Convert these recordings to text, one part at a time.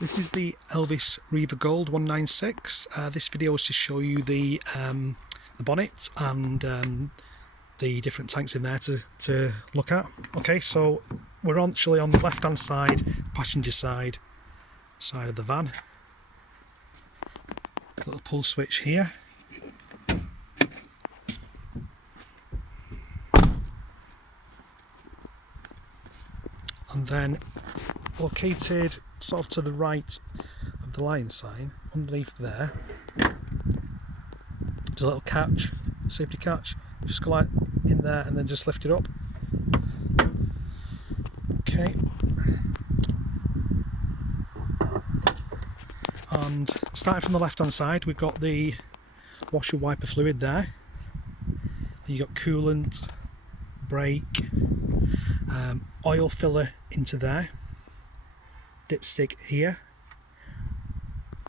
This is the Elvis Riva Gold 196. This video is to show you the bonnet and the different tanks in there to look at. Okay, so we're actually on the left hand side, passenger side of the van. Little pull switch here. And then located sort of to the right of the line sign, underneath there, there's a little catch, safety catch. Just go like in there and then just lift it up. Okay. And starting from the left hand side, we've got the washer wiper fluid there. Then you've got coolant, brake, oil filler into there, dipstick here,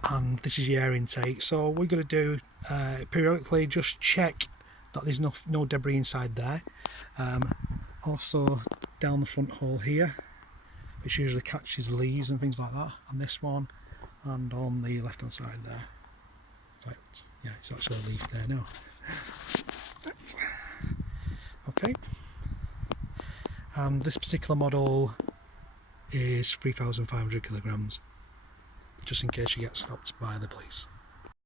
and this is your air intake. So what we're going to do periodically, just check that there's no debris inside there. Also down the front hole here, which usually catches leaves and things like that, and this one, and on the left hand side there. In fact, yeah, it's actually a leaf there now. Okay, and this particular model is 3,500 kilograms, just in case you get stopped by the police.